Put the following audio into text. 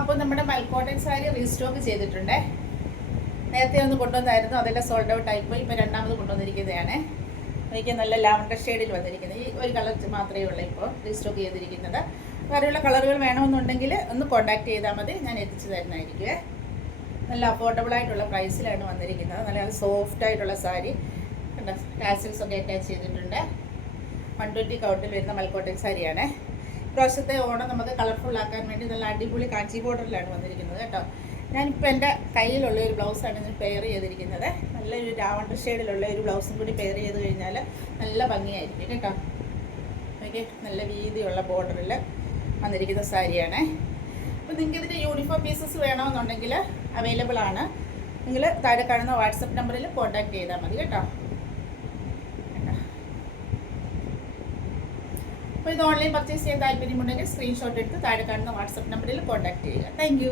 അപ്പോൾ നമ്മുടെ മൽക്കോട്ടൻ സാരി റീസ്റ്റോക്ക് ചെയ്തിട്ടുണ്ട്. നേരത്തെ ഒന്ന് കൊണ്ടുവന്നായിരുന്നു, അതെല്ലാം സോൾഡ് ഔട്ട് ആയിപ്പോയി. ഇപ്പോൾ രണ്ടാമത് കൊണ്ടുവന്നിരിക്കുന്നതാണ്. എനിക്ക് നല്ല ലാവണ്ടർ ഷെയ്ഡിൽ വന്നിരിക്കുന്നത്. ഈ ഒരു കളർ മാത്രമേ ഉള്ളൂ ഇപ്പോൾ റീസ്റ്റോക്ക് ചെയ്തിരിക്കുന്നത്. വേറെയുള്ള കളറുകൾ വേണമെന്നുണ്ടെങ്കിൽ ഒന്ന് കോൺടാക്ട് ചെയ്താൽ മതി, ഞാൻ എത്തിച്ചു തരുന്നതായിരിക്കുമേ. നല്ല അഫോർഡബിൾ ആയിട്ടുള്ള പ്രൈസിലാണ് വന്നിരിക്കുന്നത്. നല്ല സോഫ്റ്റ് ആയിട്ടുള്ള സാരി കണ്ടോ, ടാസിൽസ് ഒക്കെ അറ്റാച്ച് ചെയ്തിട്ടുണ്ട്. 120 കൗണ്ടിൽ വരുന്ന മൽക്കോട്ടൻ സാരിയാണ്. ഇപ്രാവശ്യത്തെ ഓണം നമുക്ക് കളർഫുൾ ആക്കാൻ വേണ്ടി നല്ല അടിപൊളി കാഞ്ചി ബോർഡറിലാണ് വന്നിരിക്കുന്നത് കേട്ടോ. ഞാനിപ്പോൾ എൻ്റെ കയ്യിലുള്ള ഒരു ബ്ലൗസാണ് ഇതിന് പെയർ ചെയ്തിരിക്കുന്നത്. നല്ലൊരു ലാവണ്ടർ ഷെയ്ഡിലുള്ള ഒരു ബ്ലൗസും കൂടി പെയർ ചെയ്ത് കഴിഞ്ഞാൽ നല്ല ഭംഗിയായിരിക്കും കേട്ടോ. ഓക്കെ, നല്ല വീതിയുള്ള ബോർഡറിൽ വന്നിരിക്കുന്ന സാരിയാണ്. അപ്പോൾ നിങ്ങൾക്ക് ഇതിൻ്റെ യൂണിഫോം പീസസ് വേണമെന്നുണ്ടെങ്കിൽ അവൈലബിൾ ആണ്. നിങ്ങൾ താഴെ കാണുന്ന വാട്സപ്പ് നമ്പറിൽ കോൺടാക്ട് ചെയ്താൽ മതി കേട്ടോ. അപ്പോൾ ഇത് ഓൺലൈൻ പർച്ചേസ് ചെയ്യാൻ താല്പര്യമുണ്ടെങ്കിൽ സ്ക്രീൻഷോട്ട് എടുത്ത് താഴെ കാണുന്ന വാട്സപ്പ് നമ്പറിൽ കോൺടാക്ട് ചെയ്യുക. താങ്ക്